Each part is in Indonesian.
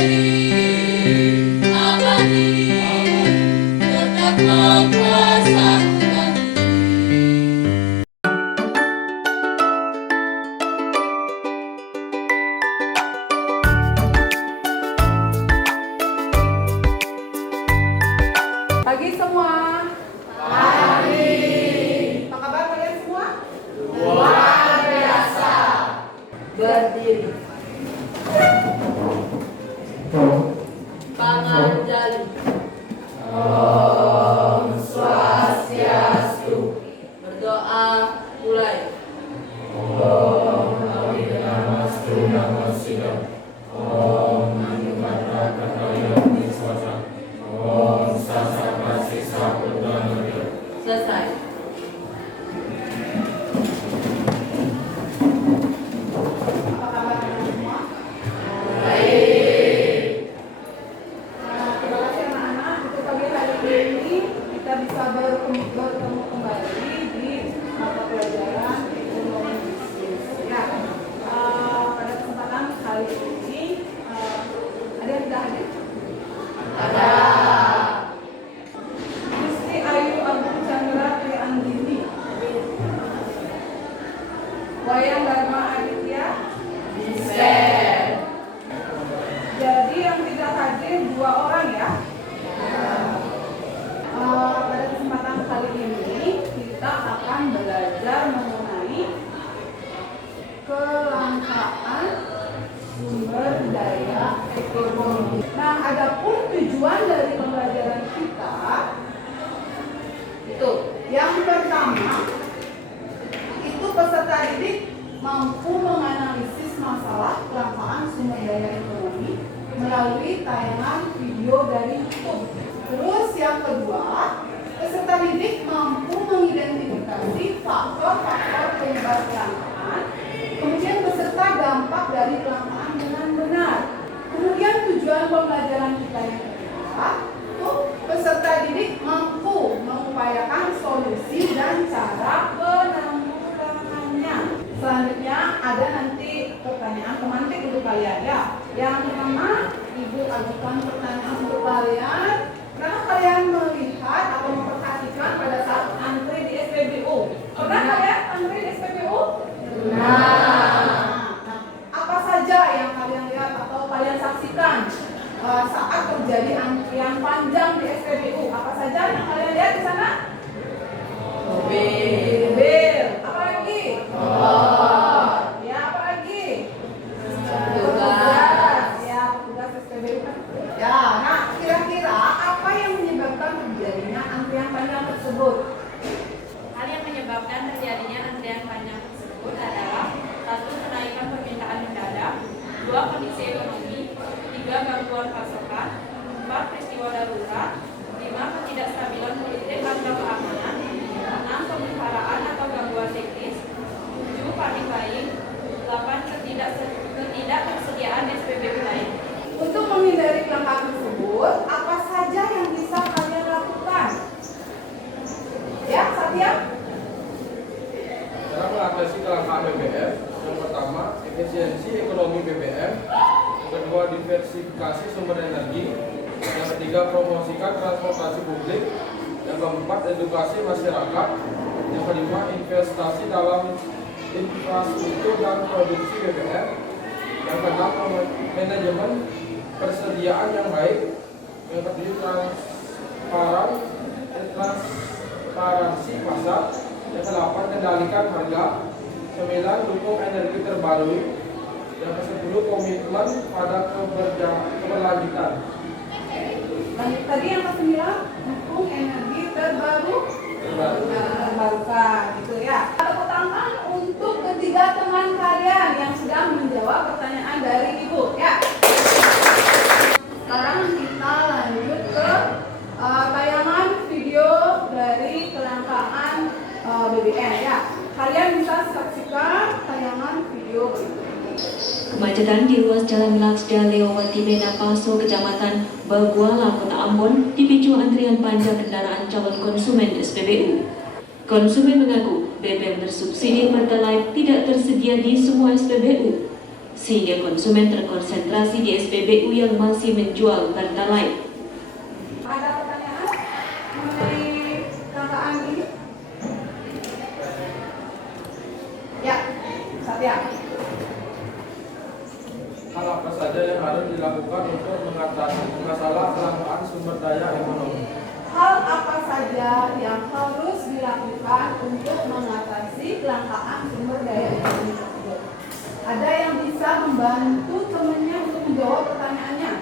Pagi semua. Pagi. Apa kabar kalian semua? Luar biasa. Berdiri. Pangandalu. Om Swastiastu. Berdoa mulai. Om Namastu Namasida. Om Manubhadra Kataya Niswasa. Om Sasa Masih Sapudana. Selesai. Apa kabar kalian semua? Baik. Terima kasih anak-anak. Untuk pagi hari ini kita bisa bertemu kembali di mata pelajaran ekonomi bisnis. Ya. Pada kesempatan kali ini ada yang tidak hadir? Ada. Gusti Ayu Agung Chandra Trianggini. Wayan Dharma Aditya. Bisa. Jadi yang tidak hadir 2 orang ya. Pada kesempatan kali ini kita akan belajar mengenai kelangkaan sumber daya ekonomi. Nah, adapun tujuan dari pembelajaran kita itu yang pertama itu peserta didik mampu menganalisis masalah kelangkaan sumber daya ekonomi melalui tayangan video dari YouTube. Terus yang kedua, peserta didik mampu mengidentifikasi faktor-faktor penyebab kelangkaan, kemudian beserta dampak dari kelangkaan dengan benar. Kemudian tujuan pembelajaran kita yang kedua, itu peserta didik mampu mengupayakan solusi dan cara penanggulangannya. Selanjutnya ada nanti pertanyaan pemantik untuk kalian ya. Yang pertama, Ibu ajukan pertanyaan untuk kalian. Pernah kalian melihat atau memperhatikan pada saat antri di SPBU? Pernah kalian antri di SPBU? Nah, apa saja yang kalian lihat atau kalian saksikan saat terjadi antrian panjang di SPBU? Apa saja yang kalian lihat di sana? Mobil. Apa lagi? Ya, apa lagi? Petugas. Ya, petugas SPBU kan. Ya, nah kira-kira apa yang menyebabkan terjadinya antrian panjang tersebut? Hal yang menyebabkan terjadinya antrian panjang tersebut adalah 1. Kenaikan permintaan mendadak, 2. Kondisi ekonomi, 3. Gangguan pasokan, 4. Peristiwa darurat, 5. Ketidakstabilan politik atau keamanan, 6. Pemeliharaan atau gangguan teknis, 7. Panik buying, 8. Ketidaktersediaan SPBU lain. Untuk menghindari kelangkaan tersebut, apa saja yang bisa kalian lakukan? Ya, Satya? Dalam mengatasi kelangkaan BBM, yang pertama, efisiensi ekonomi BBM, yang kedua, diversifikasi sumber energi, yang ketiga, promosikan transportasi publik, yang keempat, edukasi masyarakat, yang kelima, investasi dalam infrastruktur dan produksi BBM, yang keenam, manajemen persediaan yang baik, yang ketujuh, transparansi pasar, yang ke-8 kendalikan harga, 9 dukung energi terbarukan, yang ke-10 komitmen pada keberlanjutan. Tadi yang ke-9 dukung energi terbarukan gitu ya. Tepuk tangan untuk ketiga teman kalian yang sedang menjawab pertanyaan dari Ibu ya. Sekarang kita lanjut ke tayangan video dari kelangkaan BBM ya. Kalian bisa saksikan tayangan video berikut ini. Kemacetan di ruas Jalan Laksda Leowati Bena Paso, Kecamatan Baguala, Kota Ambon dipicu antrian panjang kendaraan calon konsumen SPBU. Konsumen mengaku BBM bersubsidi Pertalite tidak tersedia di semua SPBU. sehingga konsumen terkonsentrasi di SPBU yang masih menjual Pertalite. Ada pertanyaan mengenai kelangkaan ini? Ya, Satya. Hal apa saja yang harus dilakukan untuk mengatasi masalah kelangkaan sumber daya ekonomi? Hal apa saja yang harus dilakukan untuk mengatasi kelangkaan sumber daya ekonomi tersebut? Ada yang bisa membantu temannya untuk menjawab pertanyaannya?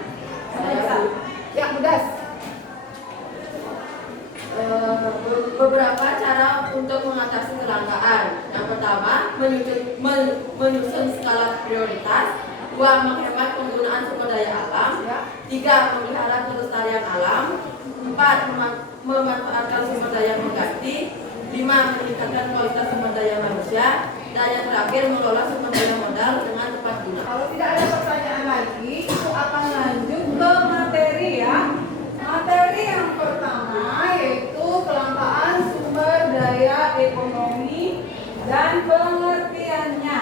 Saya bisa. Ya, Budas. Beberapa cara untuk mengatasi kelangkaan. Yang pertama, menyusun skala prioritas. 2. Menghemat penggunaan sumber daya alam. 3. Memelihara kelestarian alam. 4. Memanfaatkan sumber daya pengganti. 5. Meningkatkan kualitas sumber daya manusia. Dan yang terakhir, mengelola sumber daya modal dengan tepat guna. Kalau tidak ada pertanyaan lagi, itu akan lanjut ke materi ya. Materi yang pertama yaitu kelangkaan sumber daya ekonomi dan pengertiannya.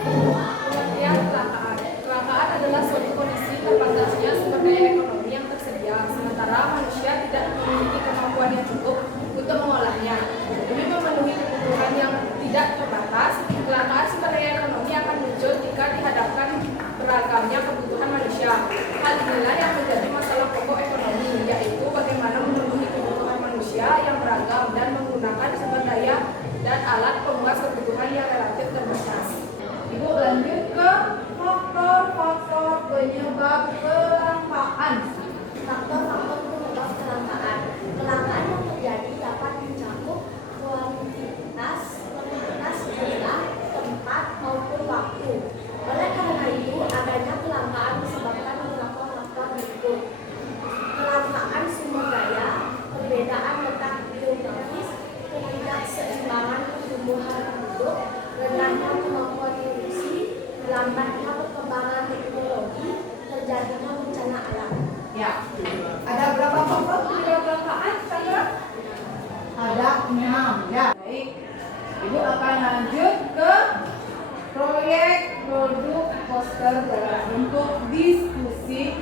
Pengertian kelangkaan. Kelangkaan adalah suatu kondisi terbatasnya sumber daya ekonomi yang tersedia, sementara manusia tidak memiliki kemampuan yang cukup untuk mengolahnya. Demi memenuhi kebutuhan yang tidak terbatas, kelangkaan sumber daya ekonomi akan muncul jika dihadapkan beragamnya kebutuhan manusia. Hal inilah yang menjadi masalah pokok ekonomi, yaitu bagaimana memenuhi kebutuhan manusia yang beragam dan menggunakan sumber daya dan alat pemuas kebutuhan yang relatif terbatas. Ibu lanjut ke faktor-faktor penyebab kelangkaan. Faktor-faktor penyebab kelangkaan. Kelangkaan yang terjadi dapat mencakup kuantitas, kuantitas jumlah, tempat maupun waktu. Oleh karena itu, adanya kelangkaan disebabkan beberapa faktor berikut. Kelangkaan sumber daya, perbedaan letak geografis, ketidakseimbangan pertumbuhan penduduk, rendahnya kemampuan produksi, lambatnya perkembangan teknologi, terjadinya bencana alam. Ya, ada berapa faktor penyebab kelangkaan, Sandra? Ada 6 ya. Baik, Ibu akan lanjut ke proyek produk poster dalam bentuk diskusi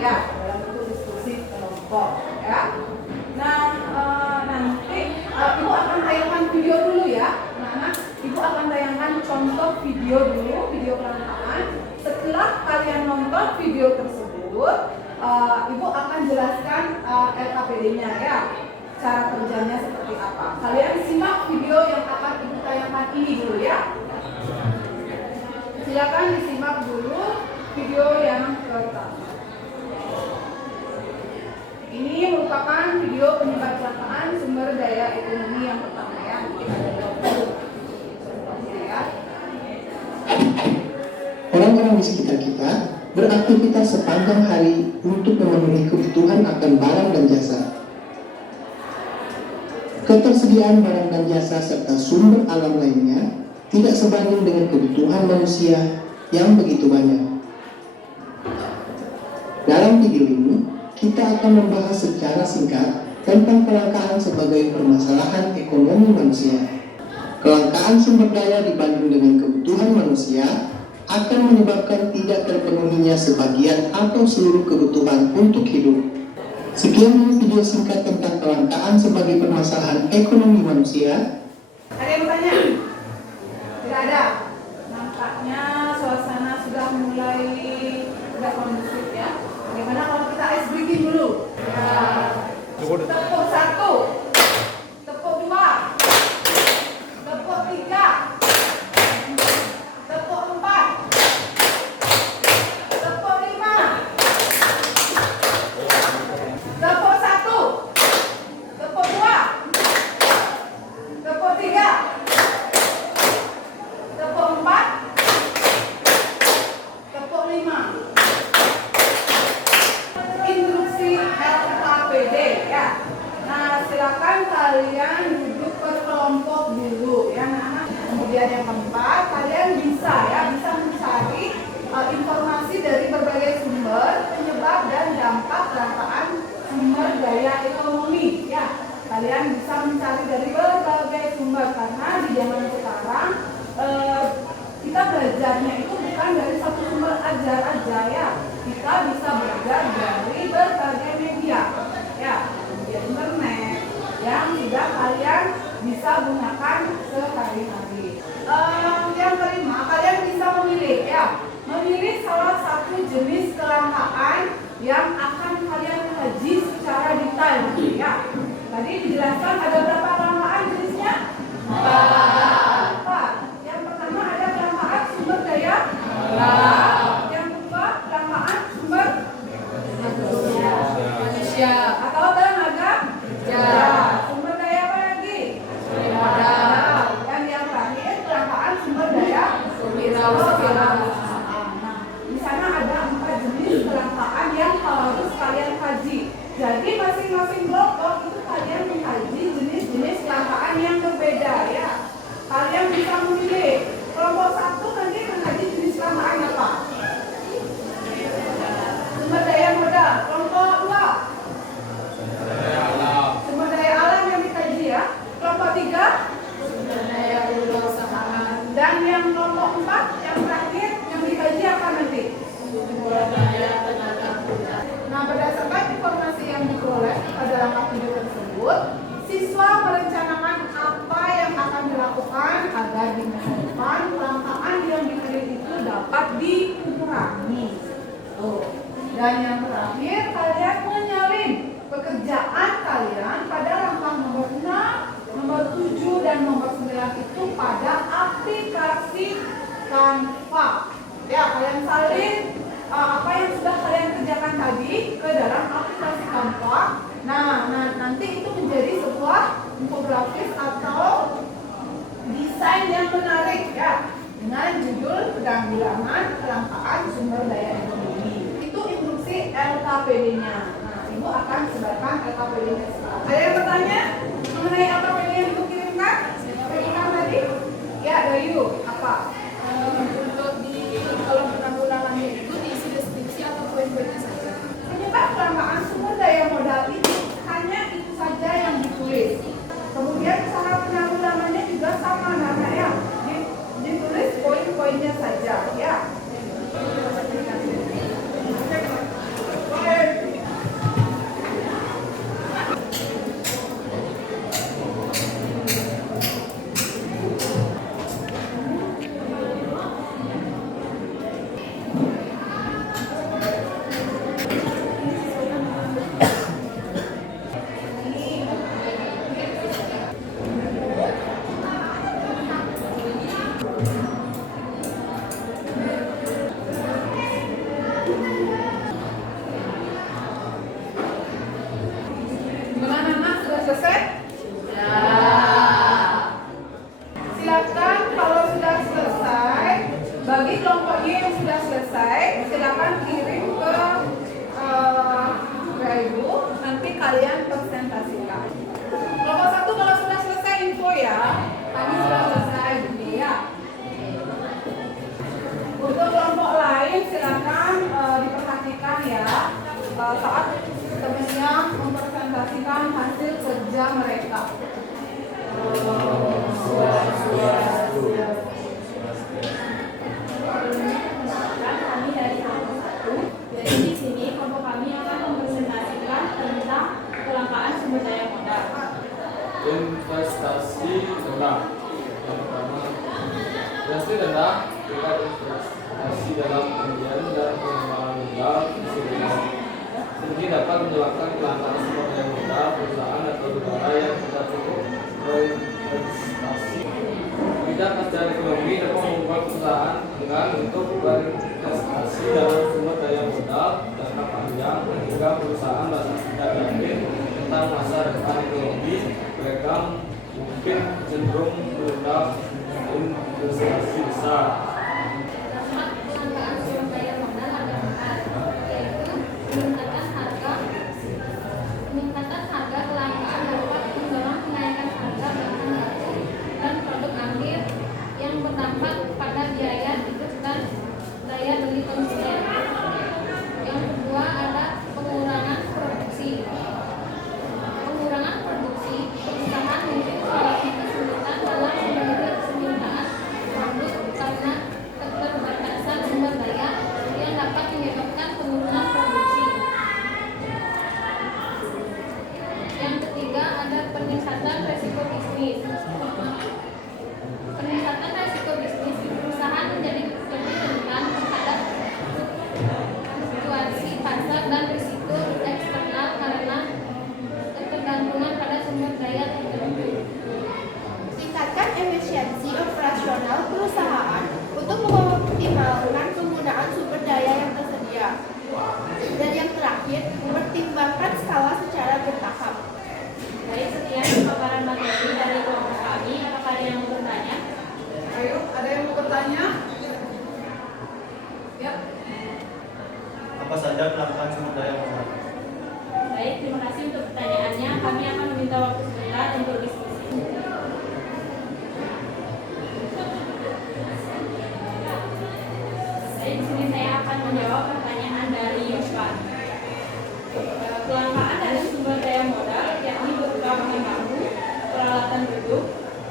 ya, dalam bentuk diskusi kelompok ya. Nah, nanti Ibu akan tayangkan video dulu ya. Nah, Ibu akan tayangkan contoh video dulu, video kelangkaan. Setelah kalian nonton video tersebut, Ibu akan jelaskan LKPD-nya ya, cara kerjanya seperti apa. Kalian simak video yang akan Ibu tayangkan ini dulu ya. Silakan disimak dulu video yang pertama. Ini merupakan video penyebab kelangkaan sumber daya ekonomi yang pertama ya. Mungkin ada 20 contohnya ya. Orang-orang di sekitar kita beraktivitas sepanjang hari untuk memenuhi kebutuhan akan barang dan jasa. Ketersediaan barang dan jasa serta sumber alam lainnya tidak sebanding dengan kebutuhan manusia yang begitu banyak. Dalam video ini, kita akan membahas secara singkat tentang kelangkaan sebagai permasalahan ekonomi manusia. Kelangkaan sumber daya dibanding dengan kebutuhan manusia akan menyebabkan tidak terpenuhinya sebagian atau seluruh kebutuhan untuk hidup. Sekian dulu video singkat tentang kelangkaan sebagai permasalahan ekonomi manusia. Ada yang bertanya? Tidak ada. Nampaknya suasana sudah mulai tidak kondusif ya. Bagaimana kalau kita ice breaking dulu? Ya. Tepuk 1, tepuk 2, tepuk 3, tepuk 4, tepuk 5, tepuk 1, tepuk 2, tepuk 3, tepuk bisa belajar dari berbagai media, ya, media internet yang sudah kalian bisa gunakan sehari-hari. Yang kelima, kalian bisa memilih, ya, memilih salah satu jenis kelangkaan yang akan kalian kaji secara detail, ya. Tadi dijelaskan ada berapa kelangkaan jenisnya? 4. Yang pertama ada kelangkaan sumber daya alam. Yang kedua kelangkaan sumber manusia atau tenaga kerja. Sumber daya apa lagi? Modal. Dan yang terakhir kelangkaan sumber daya kewirausahaan. Nah, di sana ada 4 jenis kelangkaan yang harus kalian kaji. Jadi masing-masing kelompok itu kalian mengkaji jenis-jenis kelangkaan yang berbeda, ya. Kalian bisa memilih. Kelompok 1 nanti mengkaji jenis kelangkaan apa? Sumber daya modal. Kelompok 2 sumber daya alam yang dikaji, ya. Kelompok 3 sumber daya kewirausahaan. Dan yang kelompok 4 yang terakhir yang dikaji apa nanti? Sumber daya tenaga kerja. Nah, berdasarkan informasi yang diperoleh pada langkah video tersebut, siswa merencanakan apa yang akan dilakukan agar di masa depan kelangkaan yang dipilih itu dapat dikurangi. Dan yang terakhir, kalian menyalin pekerjaan kalian pada langkah nomor 6, nomor 7, dan nomor 9 itu pada aplikasi Canva. Ya, kalian salin apa yang sudah kalian kerjakan tadi ke dalam aplikasi Canva. Nah, nanti itu menjadi sebuah infografis atau desain yang menarik, ya, dengan judul Penanggulangan Kelangkaan Sumber Daya Ekonomi. Itu instruksi LKPD-nya. Nah, Ibu akan sebarkan LKPD-nya sekarang. Ada yang bertanya mengenai LKPD yang Ibu kirimkan? Tadi? Ya, Dayu, apa? Untuk di kolom penanggulangannya itu diisi deskripsi atau poin-poinnya saja. Penyebab kelangkaan sumber daya modal ini hanya itu saja yang ditulis. Kemudian cara penanggulangannya juga sama, karena ya ditulis poin-poinnya saja, ya. Gimana, Nak? Sudah selesai? Ya. Silakan kalau sudah selesai, bagi kelompok Y yang sudah selesai, silakan kirim ke Ibu, nanti kalian presentasikan. Kelompok 1 kalau sudah selesai info, ya. Tadi sudah selesai, gitu, ya. Untuk kelompok lain silakan diperhatikan, ya, saat temannya mempresentasikan hasil kerja mereka. Kami dari kelompok 1. Jadi di sini kelompok kami akan mempresentasikan tentang kelangkaan sumber daya modal. Investasi rendah. Yang pertama, investasi rendah tingkat investasi dalam penyediaan dan pengembangan modal sehingga dapat menyebabkan kelangkaan sumber daya modal perusahaan atau negara yang tidak cukup berinvestasi. Tidak secara ekonomi dapat membuat perusahaan enggan untuk berinvestasi dalam sumber daya modal jangka panjang hingga perusahaan merasa tidak yakin tentang masa depan ekonomi. Mereka mungkin cenderung menunda investasi besar. Dampak kelangkaan sumber daya modal ada 4, yaitu meningkatkan harga kelangkaan dapat mendorong kenaikan harga bahan baku dan produk akhir yang berdampak pada biaya hidup dan daya beli konsumen. Dan yang terakhir, pertimbangkan skala secara bertahap. Baik, sekian paparan materi dari kelompok kami. Apakah ada yang mau bertanya? Ayo, ada yang mau bertanya? Ya. Apa saja kelangkaan sumber daya modal? Baik, terima kasih untuk pertanyaannya. Kami akan meminta waktu sebentar untuk diskusi. Baik, di sini saya akan menjawab pertanyaan dari Yuswan. Kelangkaan dari sumber daya modal yakni berupa bahan baku, peralatan duduk,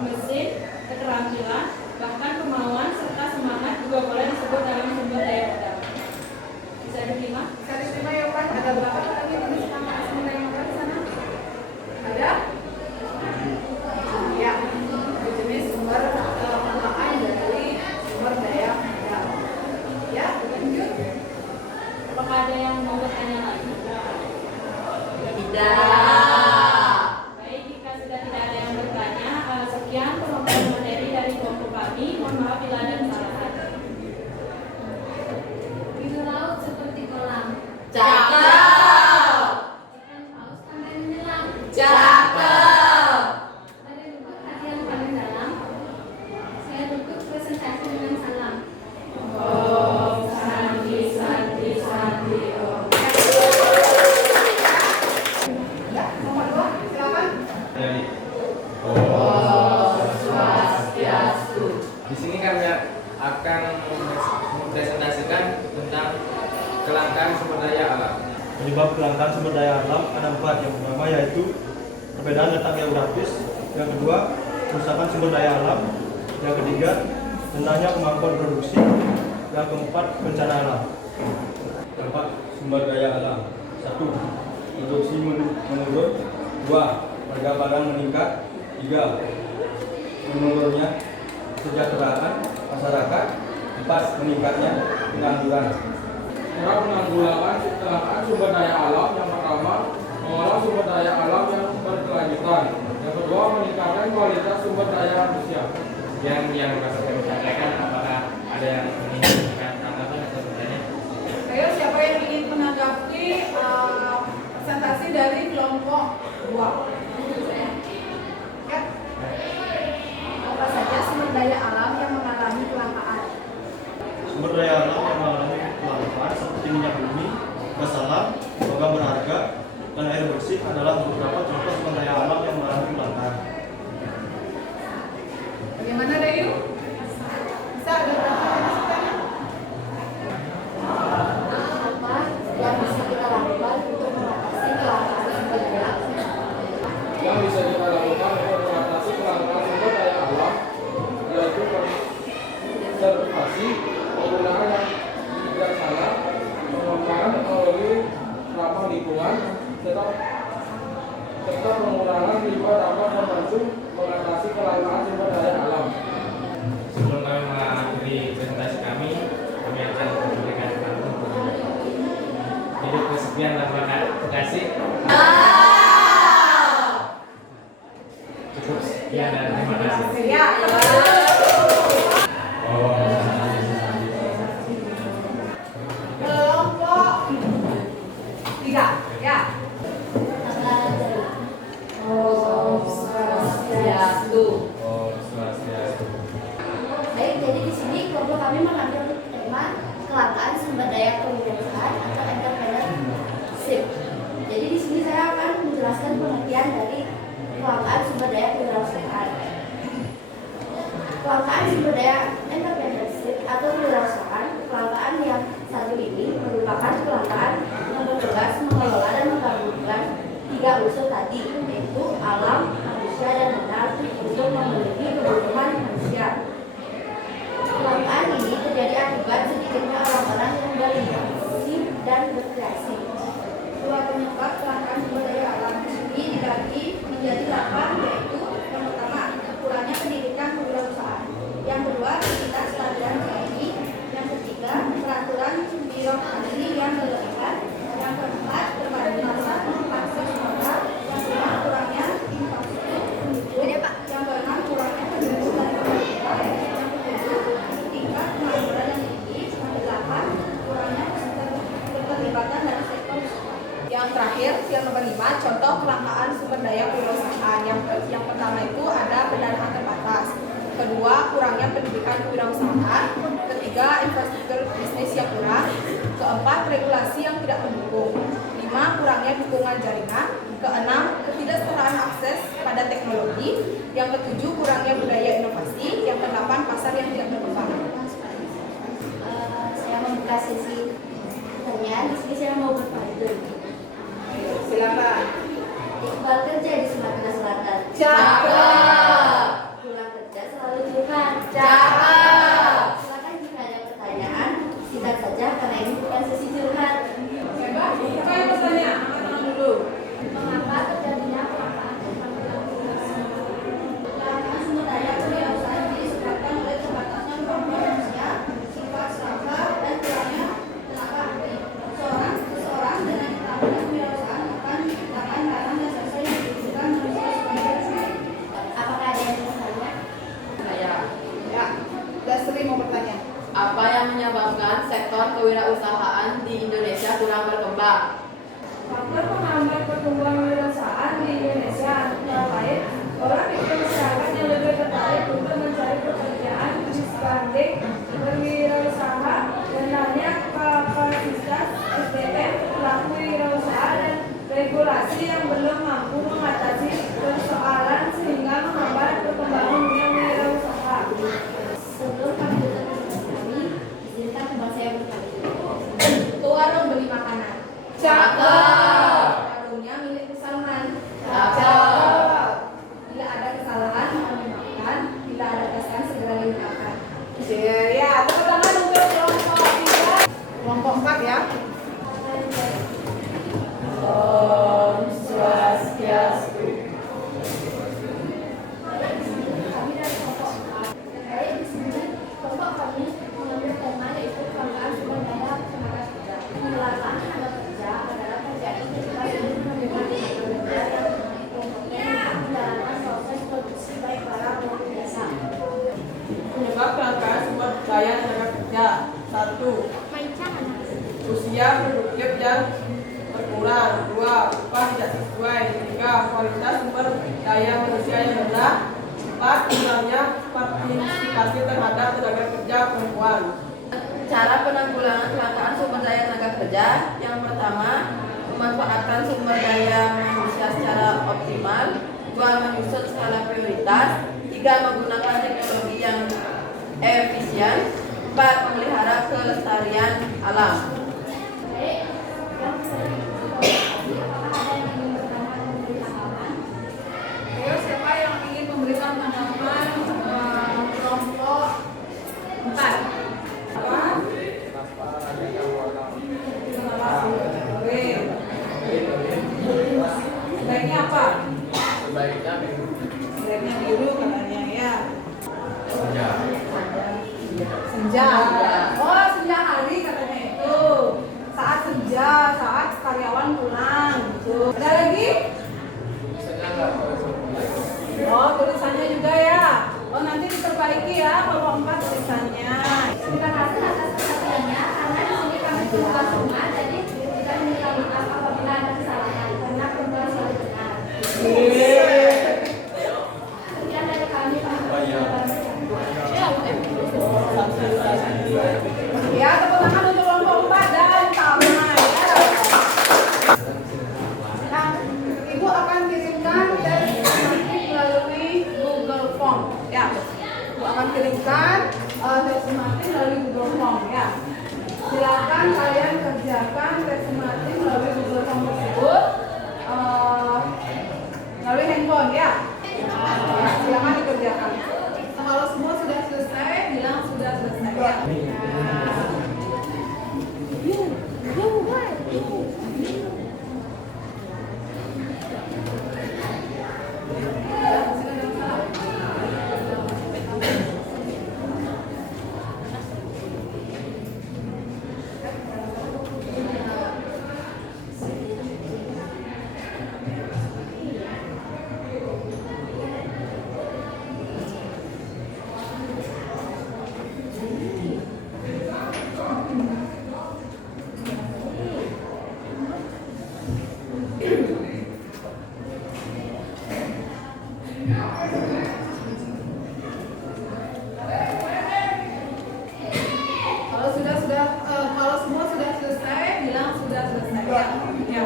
mesin, keterampilan, bahkan kemauan serta semangat juga boleh disebut dalam sumber daya modal. Bisa diterima? Bisa diterima ya Pak. Ada berapa lagi jenis kelangkaan sumber daya modal di sana? Ada? Ya. Jenis sumber kelangkaan dari sumber daya modal. Ya, lanjut. Apakah ada yang mau bertanya lagi? Tidak. Baik, jika sudah tidak ada yang bertanya, sekian pemaparan materi dari kelompok kami. Mohon maaf bila ada kesalahan. Biru laut seperti kolam. Cakep. Ikan paus sampai menyelam. Cakep. Pada duduk hati yang paling dalam. Saya duduk presentasi dengan salam. Ya, nomor 2, silakan. Jadi, Di sini kami akan mempresentasikan tentang kelangkaan sumber daya alam. penyebab kelangkaan sumber daya alam ada 4. Yang pertama yaitu perbedaan letak geografis, yang kedua kerusakan sumber daya alam, yang ketiga rendahnya kemampuan produksi, yang keempat bencana alam. Keempat, sumber daya alam. 1. Produksi menurun. 2. Harga barang meningkat. 3. Menurunnya kesejahteraan masyarakat. 4. Meningkatnya pengangguran. Cara penanggulangan kelangkaan sumber daya alam yang pertama, mengolah sumber daya alam yang berkelanjutan. Yang kedua, meningkatkan kualitas sumber daya manusia. Yang dapat kami sampaikan, apakah ada yang menginginkan tanggapan atau bertanya? Ayo, siapa yang ingin menanggapi presentasi dari kelompok 2? Ya. Apa saja sumber daya alam yang mengalami kelangkaan? Sumber daya alam yang mengalami kelangkaan seperti minyak bumi, gas alam, logam berharga, dan air bersih adalah beberapa contoh sumber daya alam yang mengalami kelangkaan. Bagaimana Dayu? Bisa ada berapa masukannya? Apa yang bisa kita lakukan untuk mengatasi kelangkaan sumber daya alam? Yang bisa kita lakukan untuk mengatasi kelangkaan sumber daya alam yaitu konservasi, penggunaan yang bijaksana, pengembangan teknologi ramah lingkungan, serta pengurangan limbah dapat membantu mengatasi kelangkaan sumber daya alam. Sebelum kami mengakhiri presentasi kami akan memberikan pantun. Hidup kesepian tanpa kasih. Cukup sekian dan terima kasih. Ya. Kelompok 3, ya. Oh, swastiastu. Baik, jadi di sini kelompok kami mengambil tema kelangkaan sumber daya kewirausahaan atau entrepreneurship. Jadi di sini saya akan menjelaskan pengertian dari kelangkaan sumber daya kewirausahaan. Kelangkaan sumber daya entrepreneurship atau kewirausahaan, kelangkaan yang satu ini merupakan kelangkaan yang bertugas mengelola dan menggabungkan 3 unsur tadi, yaitu alam, manusia, dan modal untuk memenuhi kebutuhan manusia. Kelangkaan ini terjadi akibat sedikitnya orang-orang yang berinovasi dan berkreasi. 2 penyebab kelangkaan sumber daya alam ini dibagi menjadi 8, yaitu yang pertama kurangnya pendidikan kewirausahaan, yang kedua Yang terakhir, yang nomor 5, contoh kelangkaan sumber daya kewirausahaan. Yang pertama itu ada pendanaan terbatas. Kedua, kurangnya pendidikan kewirausahaan. Ketiga, infrastruktur bisnis yang kurang. Keempat, regulasi yang tidak mendukung. 5, kurangnya dukungan jaringan. Keenam, ketidaksetaraan akses pada teknologi. Yang ketujuh, kurangnya budaya inovasi. Yang kedelapan, pasar yang tidak berkembang. Saya membuka sesi pertanyaan. Di sini saya mau berpantun. Silakan. Iqbal kerja di Sumatera Selatan. Cakep. Pulang kerja selalu curhat. Cakep. Silakan jika ada pertanyaan, singkat saja karena ini bukan sesi curhat. Hebat. Siapa yang bertanya? Angkat tangan dulu. Mengapa terjadinya kelangkaan sumber daya kewirausahaan disebabkan oleh terbatasnya kemampuan manusia, sifat serakah, dan kurangnya tenaga ahli. Seseorang dengan keterampilan kewirausahaan akan menciptakan barang dan jasa yang dibutuhkan manusia supaya bersaing. Apakah ada yang bertanya? Saya. Ya, Dasri mau bertanya. Apa yang menyebabkan sektor kewirausahaan di Indonesia kurang berkembang? Faktor penghambat pertumbuhan kewirausahaan di Indonesia antara lain orang di masyarakat yang lebih tertarik untuk mencari pekerjaan dibanding berwirausaha, rendahnya kapasitas SDM pelaku wirausaha dan regulasi yang belum mampu mengatasi persoalan sehingga menghambat perkembangan dunia wirausaha. Sebelum kami tutup diskusi kami, izinkan teman saya bertanya. Itu warung beli makanan. Cakep. Warungnya milik Salman. Cakep. Bila ada kesalahan, mohon dimaafkan. Bila ada kesalahan, segera diungkapkan. Ya, tepuk tangan untuk kelompok 3. Kelompok 4 ya. Om Swastiastu. Kami dari kelompok 4. Terkait di sini, kelompok kami mengambil tema yaitu kelangkaan sumber daya tenaga kerja. Kelangkaan tenaga kerja adalah terjadi ketika seluruh penerimaan tenaga kerja yang kompeten menjalankan proses produksi baik barang maupun jasa. Penyebab kelangkaan sumber daya tenaga kerja. 1. Usia produktif yang berkurang. 2. Upah tidak sesuai. 3. Kualitas sumber daya manusia yang rendah. 4. Kurangnya partisipasi terhadap tenaga kerja perempuan. Cara penanggulangan kelangkaan sumber daya tenaga kerja. Yang pertama, memanfaatkan sumber daya manusia secara optimal. 2. Menyusun skala prioritas. 3. Menggunakan teknologi yang efisien. 4. Memelihara kelestarian alam. Baik, yang apakah ada yang ingin bertanya atau memberi tanggapan? Ayo, siapa yang ingin memberikan tanggapan kelompok 4? Apa? Oke. Sebaiknya apa? Sebaiknya biru katanya ya. Senja. Oh, senja hari katanya itu. Saat senja, saat karyawan pulang gitu. Ada lagi? Oh, tulisannya juga ya. Oh, nanti diperbaiki ya kalau 4 tulisannya. Terima kasih atas perhatiannya karena di sini kami berbuka semua, jadi kita meminta maaf apabila ada kesalahan karena perempuan selalu benar. Sekian dari kami, Pak. Ya, tepuk tangan untuk kelompok 4 dan Tama ya. Nah, Ibu akan kirimkan tes matematik melalui Google Form ya. Ibu akan kirimkan tes matematik melalui Google Form ya. Silakan kalian kerjakan tes matematik melalui Google Form tersebut melalui handphone ya. Ya, silakan dikerjakan. Kalau semua sudah selesai, bilang sudah selesai ya. ya. Ya.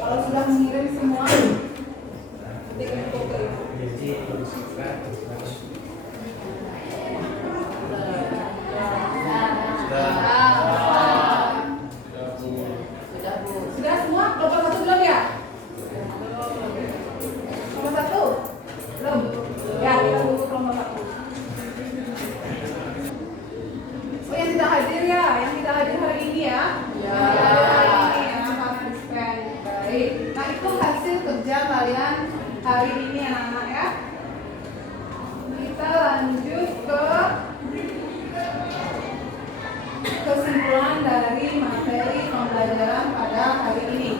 Kalau sudah mengirim semua, ketik info ke ibu. Sudah semua? Kelompok satu belum ya? Kelompok satu? Belum? Ya, kita tunggu kelompok satu. Oh, yang tidak hadir ya? Yang tidak hadir hari ini ya? Ya. Yang tidak hadir hari ini ya, karena dispen. Baik. Nah, itu hasil kerja kalian hari ini anak-anak ya. Kita lanjut ke kesimpulan dari materi pembelajaran pada hari ini.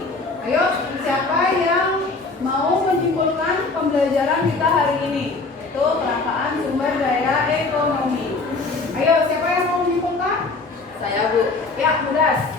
Ayo, siapa yang mau menyimpulkan pembelajaran kita hari ini? Itu kelangkaan sumber daya ekonomi. Ayo, siapa yang mau menyimpulkan? Saya, Bu. Ya, Mudas.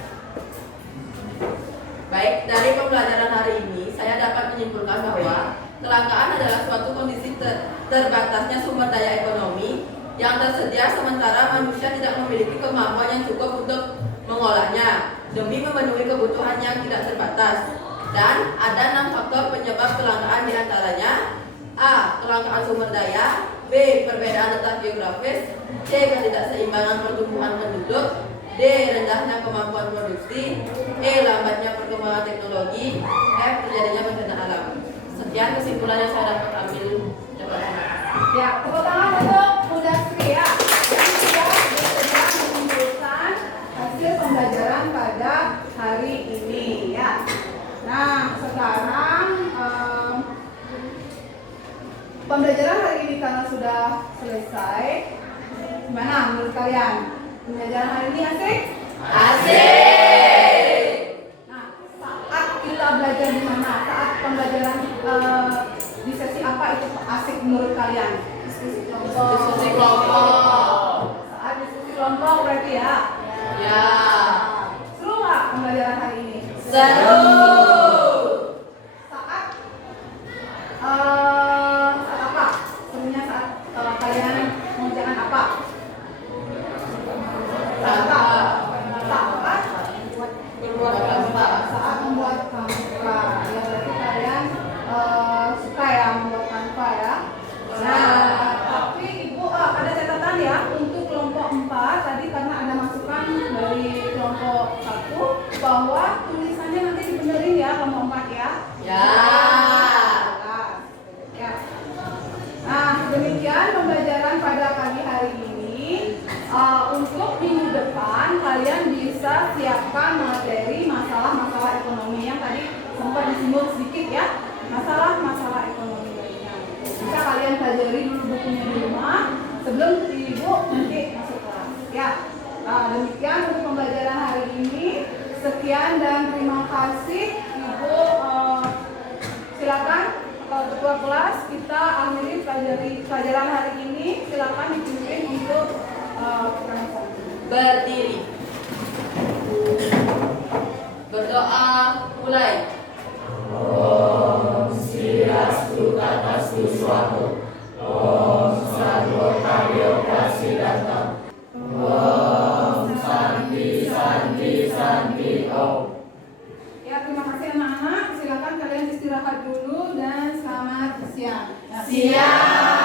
Baik, dari pembelajaran hari ini saya dapat menyimpulkan bahwa kelangkaan adalah suatu kondisi terbatasnya sumber daya ekonomi yang tersedia sementara manusia tidak memiliki kemampuan yang cukup untuk mengolahnya demi memenuhi kebutuhan yang tidak terbatas. Dan ada 6 faktor penyebab kelangkaan, diantaranya: A. Kelangkaan sumber daya, B. Perbedaan letak geografis, C. Ketidakseimbangan pertumbuhan penduduk, D. Rendahnya kemampuan produksi, E. Lambatnya perkembangan teknologi, F. Terjadinya bencana alam. Sekian kesimpulan yang saya dapat ambil. Ya, tepuk tangan untuk Mudasri ya, yang sudah bersedia menyimpulkan hasil pembelajaran pada hari ini ya. Nah, sekarang pembelajaran hari ini karena sudah selesai, gimana menurut kalian? Pembelajaran hari ini asik? Asik! Nah, saat kita belajar di mana? Saat pembelajaran di sesi apa itu asik menurut kalian? Diskusi kelompok. Diskusi kelompok. Saat diskusi kelompok berarti ya? Ya. Seru nggak pembelajaran hari ini? Seru. Saat apa? Serunya saat kalian mengerjakan apa? Saat apa? Berbuat apa? Saat membuat kanva. Ya berarti kalian suka ya membuat kanva ya. Nah, tapi Ibu ada catatan ya untuk kelompok 4 tadi karena ada masukan dari kelompok 1 bahwa tulisannya nanti dibenerin ya kelompok 4 ya. Ya. Ya. Nah, demikian pembelajaran pada pagi hari ini. Untuk minggu depan kalian bisa siapkan materi masalah-masalah ekonomi yang tadi sempat disinggung sedikit ya. Masalah-masalah ekonomi lainnya. Bisa kalian pelajari dulu bukunya di rumah sebelum Ibu nanti masuk kelas. Ya. Demikian untuk pembelajaran hari ini. Sekian dan terima kasih Ibu. Silakan ketua kelas kita akhiri pelajaran hari ini. Silakan dipimpin untuk Berdiri. Berdoa mulai. Om Swastiastu Tatastu Swasto. Om Sarwokaryo Prasidanta. Om Santi Santi Santi Om. Ya, terima kasih anak-anak. Silakan kalian istirahat dulu dan selamat siang. Siang.